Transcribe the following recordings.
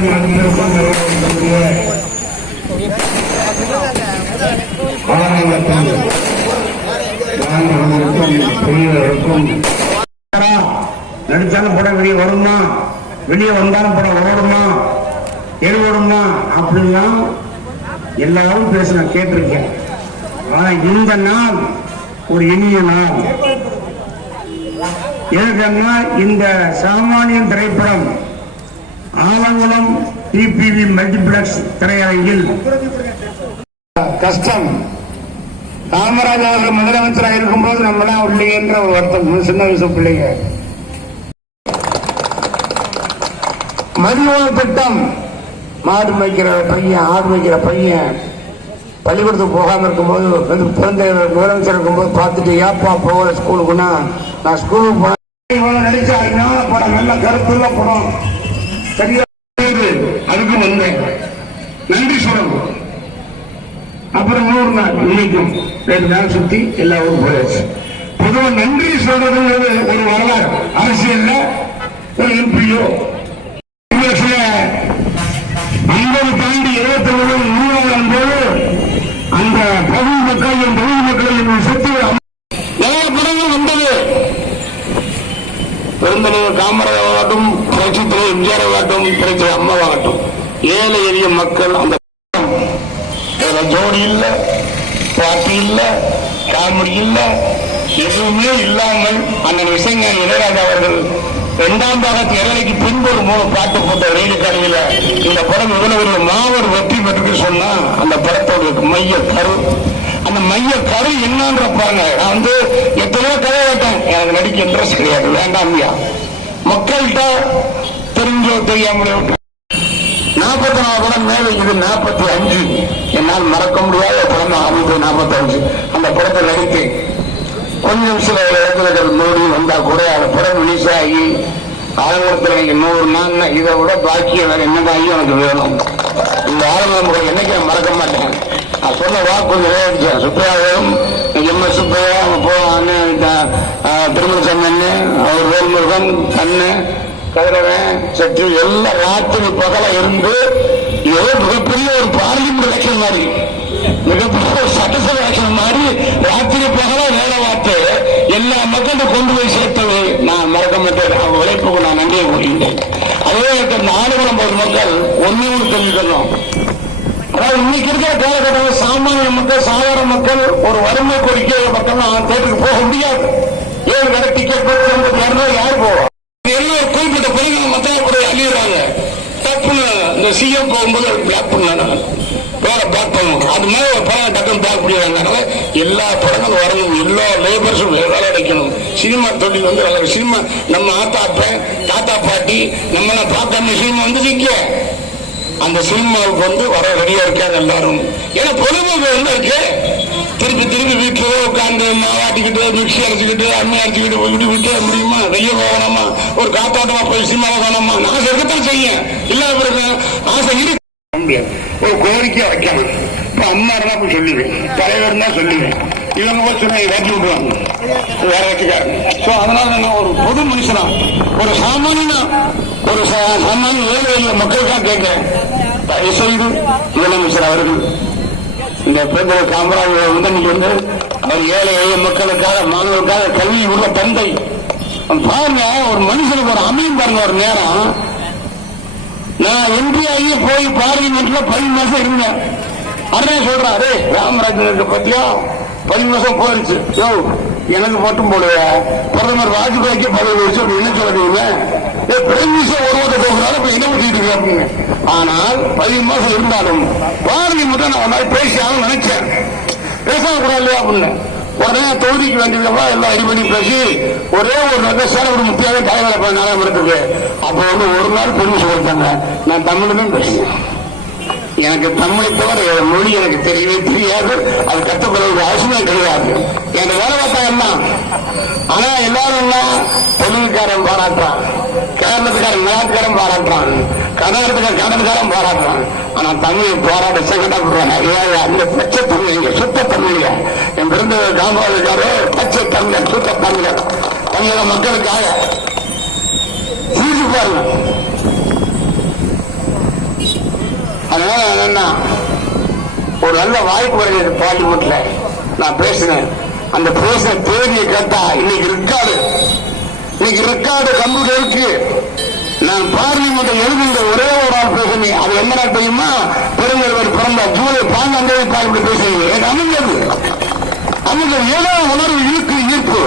அனைவருக்கும் பெரியவருக்கும் நடிச்சாலும் படம் வெளியே வருமா, வெளியே வந்தாலும் படம் ஓடுமா, எழுவடுமா அப்படிலாம் எல்லாரும் பேச நான் கேட்டிருக்கேன். ஆனா இந்த நாள் ஒரு இனிய நாள். ஏன்னா இந்த சாமானியன் திரைப்படம் ஆலங்குளம் டிபிவி மல்டிபிளக்ஸ் திரையரங்கில் கஷ்டம். காமராஜ் அவர்கள் முதலமைச்சராக இருக்கும்போது நம்மளாம் உள்ளேன்ற ஒரு வருத்தம். சின்ன வயசு பிள்ளைங்க மதிவான திட்டம், மாடு வைக்கிற பையன், ஆடு வைக்கிற பையன் பள்ளிக்கூடத்துக்கு போகாம இருக்கும்போது பிறந்த முதலமைச்சர் இருக்கும்போது பார்த்துட்டு ஏப்பா போகிற ஸ்கூலுக்குன்னா நான் ஸ்கூலுக்கு போனேன் நடிச்சாருன்னா படம் நல்ல கருத்துள்ள படம் சரியா அதுக்கு வந்தேன். நன்றி சொல்லணும். அப்புறம் 100 நாள் இன்னைக்கும் 2 நாள் சுத்தி எல்லா ஊரும் போயாச்சு. பொதுவாக நன்றி சொல்றதுங்கிறது ஒரு வரலாறு. அரசியல்ல ஒரு எம்பியோ 50 தாண்டி 79 100 போது அந்த பகுதி மக்கள் என் பகுதி மக்கள் சொத்து நிறைய படங்கள் வந்தது. பெருந்தலைவர் காமராஜாகட்டும், புரட்சி தலைவர் எம்ஜிஆர் ஆகட்டும், புரட்சி அம்மாவாகட்டும், ஏழை எளிய மக்கள் அந்த ஜோடி இல்ல, பாட்டு இல்ல, காமெடி இல்ல, எதுவுமே இல்லாமல் அண்ணன் இசைஞானி இளையராஜா அவர்கள் 2ஆம் பாகத்து இடைவெளிக்கு பின்பு ஒரு 3 பாட்டு போட்ட ரயில் கடையில இந்த படம் இவ்வளவு மாபெரும் வெற்றி பெற்று சொன்னா அந்த படத்தோட மைய கரு, அந்த மைய கரு என்னன்ற பாருங்க. நான் வந்து எத்தனையோ கதை கேட்டேன், எனக்கு நடிக்க இன்ட்ரெஸ்ட் கிடையாது, வேண்டாம்யா. மக்கள்கிட்ட தெரிஞ்சோ தெரியாமலே 44 படம் மேல, இது 45. என்னால் மறக்க முடியாத படம் 45. அந்த படத்தை நடித்தேன். கொஞ்சம் சில இடத்துல மூடி வந்தா கூட அந்த படம் ரிலீஸ் ஆகி ஆலங்குளத்தில் நீங்க 100 நாள் இதை விட பாக்கிய வேற என்னதாகி எனக்கு வேணும். இந்த ஆலங்குளம் என்னைக்கு நான் மறக்க மாட்டேன். நான் சொன்ன வாக்கு கொஞ்சம் நிறைவேற்றேன். சுப்பையா வேணும், எம்எஸ் சுப்பையா, திருமண சம்மன்னு, அவர் வேல்முருகன், கண்ணு கதிரவன், சற்று எல்லா ராத்திரி பகல இருந்து ஏதோ மிகப்பெரிய ஒரு பார்லிமெண்ட் எலெக்ஷன் மாதிரி, மிகப்பெரிய ஒரு சட்டசபை எலெக்ஷன் மாதிரி ராத்திரி பகல வேலை பார்த்து எல்லா மக்களும் கொண்டு போய் சேர்த்தது நான் மறக்க மாட்டேன். அவங்க உழைப்புக்கு நான் நன்றியை கூறுகின்றேன். அதே இந்த ஆலங்குளம் மக்கள் ஒன்னே தெரிஞ்சுக்கணும். அதாவது இன்னைக்கு இருக்கிற காலகட்டத்தில் சாமானிய மக்கள், சாதாரண மக்கள், ஒரு வறுமை கோரிக்கை மக்கள் தேட்டருக்கு போக முடியாது. 7 கடை டிக்கெட் போட்டு 200 யார் போவோம்? எல்லாம் குறிப்பிட்ட பணிகள் மத்திய அழியிறாங்க. தப்புன்னு இந்த சிஎம் போகும்போது பிளாக் பண்ணாங்க, வேற பிளாக் பண்ணுவோம். அது மாதிரி ஒரு படம் டக்குன்னு பிளாக் பண்ணிடுறாங்க. எல்லா படங்களும் வரணும், எல்லா லேபர்ஸும் வேலை அடைக்கணும். சினிமா தொழில் வந்து நல்ல சினிமா. நம்ம தாத்தா பாட்டி நம்மளாம் பார்க்காம சினிமா வந்து இங்க அந்த சினிமாவுக்கு வந்து வர ரெடியா இருக்காங்க எல்லாரும். ஏன்னா பொழுதுபோக்கு என்ன இருக்கு, திருப்பி திருப்பி வீட்டுல உட்காந்து மாவாட்டிக்கிட்டு, மிக்சி அரைச்சிக்கிட்டு, அம்மி அரைச்சிக்கிட்டு இப்படி விட்டு முடியுமா? வெளியே போகணுமா, ஒரு காத்தாட்டமா போய் சினிமாவை காணாமா? ஆசை இருக்கத்தான் செய்யும், இல்லாத பிறகு ஆசை இருக்கு. ஒரு கோரிக்கை வைக்கணும். இப்ப அம்மா இருந்தா போய் சொல்லுவேன், தலைவர் தான் சொல்லுவேன், இவங்க போய் சொன்ன ஏற்றி விட்டுருவாங்க வேற வச்சுக்காரு. சோ அதனால நான் ஒரு பொது மனுஷனா, ஒரு சாமானியனா, ஒரு சாமானிய ஏழை எளிய மக்களுக்காக கேட்கிறேன். தயவு செய்து முதலமைச்சர் அவர்கள் இந்த பெருந்தலைவர் காமராஜர் வந்து நீங்க வந்து அவர் ஏழை எளிய மக்களுக்காக, மாணவர்களுக்காக கல்வி உள்ள தந்தை பாருங்க. ஒரு மனுஷனுக்கு ஒரு அமையும் பாருங்க. ஒரு நேரம் நான் எம்பி ஆகி போய் பார்லிமெண்ட்ல 10 மாசம் இருந்தேன். அண்ணே சொல்றாரு, ராமராஜனுக்கு பத்தியா 10 மாசம் போயிடுச்சு. யோ எனக்கு மட்டும் போடுவ, பிரதமர் வாஜ்பாய்க்கு 10 வருஷம் என்ன சொல்லுவீங்க? பிரதமர் ஒருவரை போகிறாரு, இப்ப என்ன பண்ணிட்டு இருக்காங்க? ஆனால் 10 மாசம் இருந்தாலும் பார்லிமெண்ட் நான் ஒரு பேசியாலும் நினைச்சேன், பேசக்கூடாது இல்லையா அப்படின்னு. உடனே தொகுதிக்கு வேண்டியவா எல்லாம் ரெடி பண்ணி பேசி ஒரே ஒரு சேலப்படி முக்கியமாக தலைவரை நாடாளுமன்றத்துக்கு அப்ப வந்து ஒரு நாள் பெருமிஷம் கொடுத்தாங்க. நான் தமிழ்தான் பேசுவேன். எனக்கு தமிழை தவிர மொழி எனக்கு தெரியவே தெரியாது. அது கற்றுக்கொள்ள அவசியமே கிடையாது. என் வேலை பார்த்தா எல்லாம். ஆனா எல்லாரும் எல்லாம் தெலுங்குக்காரன் பாராட்டுறான், கேரளத்துக்காரன் நாட்டுக்காரன் பாராட்டுறான், கர்நாடகத்துக்காரன் பாராட்டுறான். ஆனா தமிழை போராட்ட செகண்டாடுறாங்க. அந்த பச்சை தமிழ், சுத்த தமிழ். என் பிறந்த காமராஜாரு பச்சை தமிழர், சுத்த தமிழர். தமிழக மக்களுக்காக சிரிச்சு பாருங்க. அதனால என்ன ஒரு நல்ல வாய்ப்பு வருகிறது பார்லிமெண்ட்ல நான் பேசுறேன். அந்த பேசுற தேதியை கேட்டா இன்னைக்கு ரெக்கார்டு கம்ப்யூட்டர் இருக்கு. நான் பார்லிமெண்ட் எழுதுகின்ற ஒரே ஒரு ஆள் பேசுனேன். அது என்ன தெரியுமா? பெருந்தலைவர் பிறந்த ஜூலை 12 பார்லிமெண்ட் பேசுறீங்க. அமைச்சர் ஏதோ உணர்வு ஈர்ப்பு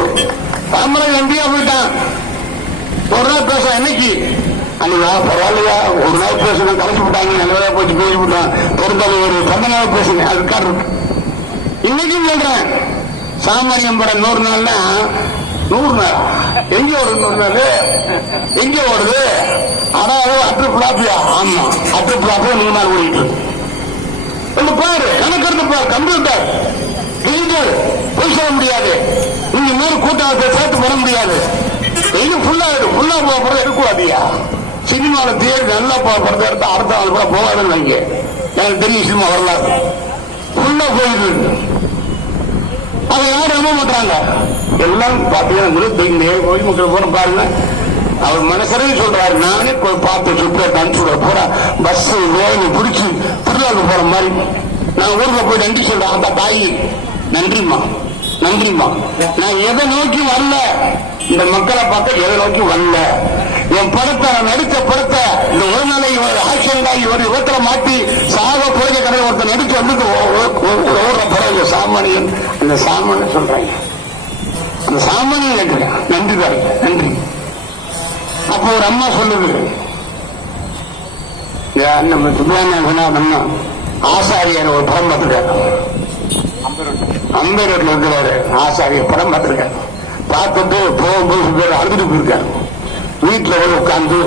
தாமரை எம்பியா போயிட்டான். ஒரு நாள் பேச இன்னைக்கு அன்னையா பரவாயில்லையா ஒரு நாள் பேசணும் கலைச்சு விட்டாங்க. நல்லதா போச்சு பேசி விட்டான். பெருந்தலைவர் 15 பேசுனேன். அது காரணம் இன்னைக்கும் சொல்றேன். சாமானியம் படம் 100 நாள்னா 100 நாள் எங்க ஒரு 100 நாள் எங்க ஓடுது? ஆனா அட்டு பிளாப்பியா? ஆமா, அட்டு பிளாப்பியா 100 நாள் ஓடிட்டு பாரு. கணக்கெடுத்து பாரு. கம்ப்யூட்டர் டிஜிட்டல் போய் சொல்ல முடியாது. நீங்க மேல கூட்டத்தை சேர்த்து பண்ண முடியாது. எங்க ஃபுல்லா போறது எடுக்கூடாதியா? சினிமாவில தேடி நல்லா படத்தை எடுத்து அடுத்த நாள் கூட போகாதுன்னு வைங்க. எனக்கு தெரியும் சினிமா வரலாறு ஃபுல்லா போயிட்டு அதை யாரும் நம்ப மாட்டாங்க. எல்லாம் பாத்தீங்கன்னா கோயில் மக்கள் போன பாருங்க. அவர் மனசரே சொல்றாரு, நானே போய் பார்த்து சுற்று அனுப்பிச்சு போற பஸ் வேலை பிடிச்சி திருவிழாவுக்கு போற மாதிரி நான் ஊர்ல போய் நன்றி சொல்றேன். அந்த தாயி நன்றிமா. நான் எதை நோக்கி வரல, இந்த மக்களை பார்த்த எதை நோக்கி வரல. என் படத்தை நடித்த படத்தை இந்த ஒரு நாளை ஆக்ஷன் ஒரு விதத்துல மாட்டி சாக புரிஞ்ச கதை ஒருத்தர் நடிச்சு வந்து ஓடுற படம் சாமானியன். அந்த சாமானியன் சொல்றாங்க. அந்த சாமானியன் கேட்கிறேன். நன்றி. அப்போ ஒரு அம்மா சொல்லுது, நம்ம சுப்பிரமணியன் ஆசாரியர் ஒரு படம் பார்த்துருக்காரு. அம்பேரோட்ல இருக்கிறாரு ஆசாரியர் படம் பார்த்திருக்காரு. பார்த்துட்டு போகும்போது பேர் அழுதுட்டு போயிருக்காரு. வீட்டுல போய் உட்காந்து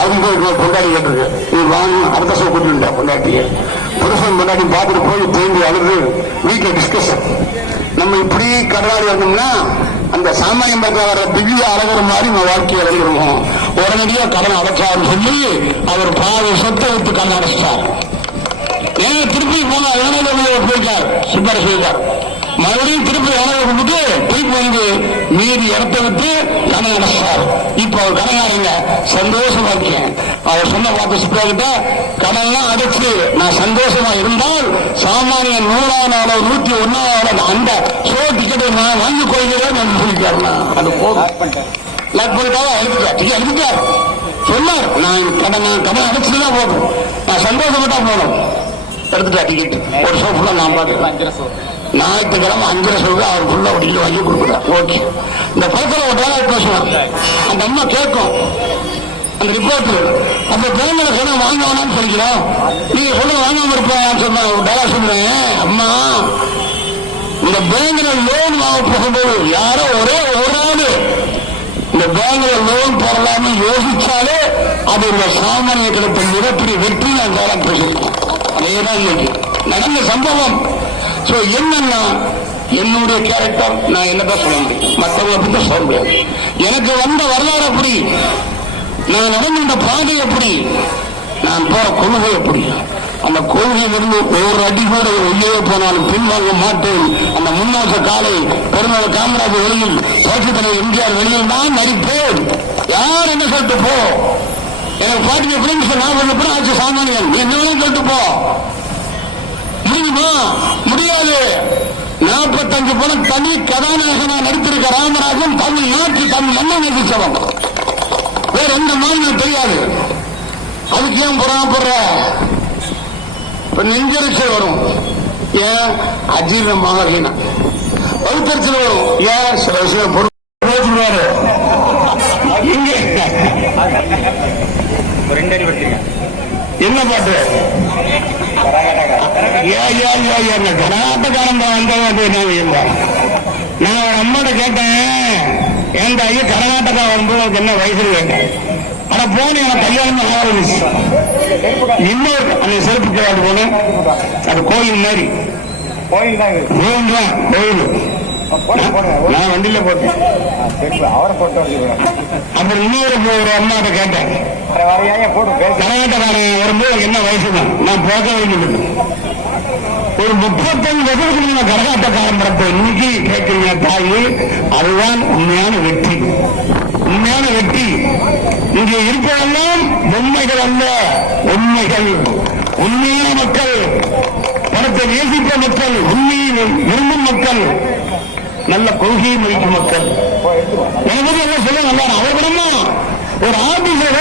அவங்க பொண்டாடி கேட்டிருக்கு, நீ வாங்க அடுத்த சோ கூட்டு பொண்டாட்டிய புருஷன் பொண்டாட்டி பார்த்துட்டு போய் தேங்கி அழுது வீட்டுல டிஸ்கஷன். நம்ம இப்படி கடலாடி வந்தோம்னா அந்த சாமானியம் பார்க்க வர திவ்ய அழகர் மாதிரி நம்ம வாழ்க்கையை இறந்துருவோம். உடனடியா கடன் அடைச்சாருன்னு சொல்லி அவர் பாதி சொத்தை விட்டு கடன் அடைச்சிட்டார். ஏன்னா திருப்பி போனா போயிருக்கார். சுப்பார சொல்லிட்டார். மறுபடியும் திருப்பி இடம் கொடுத்துட்டு திருப்பி வந்து மீதி இடத்தை விட்டு கடன் அடைச்சார். இப்ப அவர் கடனாருங்க சந்தோஷமா இருக்கேன். அவர் சொன்ன பார்த்து சுப்பாக்கிட்ட கடன்லாம் அடைச்சு நான் சந்தோஷமா இருந்தால் சாமானியன் 100ஆம் நாள் 101ஆம் அந்த ஷோ டிக்கெட்டை நான் வாங்கி கொள்கிறேன் என்று சொல்லிட்டாருன்னா அது போதும். எடுத்துட்டார் சொன்னார். நான் கடன் அடைச்சுதான் போதும், நான் சந்தோஷப்பட்டா போதும். எடுத்துட்டா டிக்கெட் ஒரு ஷோ ஃபுல்லா நான் பார்க்கிறேன். ஞாயிற்றுக்கிழமை 5.5 ஷோக்கு அவர் ஃபுல்லா ஒட்டிட்டு வாங்கி கொடுக்குறார். ஓகே, இந்த படத்துல ஒரு டேலாக் பேசுவார். அந்த அம்மா கேட்கும் அந்த ரிப்போர்ட். அந்த பேங்க்ல சொன்னா வாங்க வேணாம்னு சொல்லிக்கிறோம், நீங்க சொல்ல வாங்காம இருப்பாங்க சொன்ன ஒரு டேலாக் சொல்றேன். அம்மா இந்த பேங்க்ல லோன் வாங்க போகும்போது யாரோ ஒரே ஒரு ஆளு இந்த பேங்க்ல லோன் போடலாம்னு யோசிச்சாலே அது இந்த சாமானிய கிடைத்த மிகப்பெரிய வெற்றி. நான் டேலாக் பேசியிருக்கேன். அதேதான் இன்னைக்கு நடந்த சம்பவம். என்னன்னா என்னுடைய கேரக்டர் நான் என்னதான் சொல்ல முடியும், மற்றவங்களை பத்தி சொல்ல முடியாது. எனக்கு வந்த வரலாறு எப்படி, நான் நடந்த பாதை எப்படி, நான் போற கொள்கை எப்படி, அந்த கொள்கையிலிருந்து ஒரு அடி கூட வெளியே போனாலும் பின்வாங்க மாட்டேன். அந்த முன்னாச காலை பெருமாள் காமராஜர் வெளியில், புரட்சித்தலைவர் எம்ஜிஆர் வெளியில் தான் நடிப்பேன். யார் என்ன சொல்லிட்டு போ, எனக்கு பாட்டிய பிள்ளைங்க நான் ஆச்சு சாமானியன் என்ன வேணும் சொல்லிட்டு போ. முடியுமா? முடியாது. 45 படம் தனி கதாநாயகனா நடித்திருக்க ராமராஜன் தமிழ் நாட்டில் தமிழ் மண்ணை நேசிச்சவன். வேற எந்த மாநிலம் தெரியாது. அதுக்கு ஏன் புறாப்படுற? நெஞ்சரிச்சல் வரும். ஏன் அஜீர்ணமாக வகுத்தறிச்சல் வரும். ஏன் சில விஷயம் பொருள் என்ன பாட்டு கரகாட்டக்காரன் வந்த நான் அம்மாட்ட கேட்டேன், என் ஐயா கரகாட்டக்காரன் வரும்போது என்ன வயசு கேட்டேன். ஆனா போன எனக்கு கல்யாணம் ஆரம்பிச்சு இன்னொரு அந்த செருப்பு கிடையாது போனேன். அது கோயில் மாதிரி கோயில் நான் வண்டியில போட்டேன். அப்புறம் இன்னொரு ஒரு அம்மாட்ட கேட்டேன், கரகாட்டக்காரன் வரும்போது என்ன வயசு தான் நான் போக வைக்கப்பட்டு ஒரு 35 வருஷத்துக்கு கரகாட்டக்காரன் படத்தை இன்னைக்கு கேட்கிறீங்க தாயி. அதுதான் உண்மையான வெற்றி. உண்மையான வெற்றி. இங்கே இருப்பதெல்லாம் பொம்மைகள் அல்ல, உண்மைகள். உண்மையான மக்கள், பணத்தை நேசித்த மக்கள், உண்மையை விரும்பும் மக்கள், நல்ல கொள்கையை மதிக்கும் மக்கள். என்ன சொல்ல நல்லா அவர் படமா ஒரு ஆபீசர்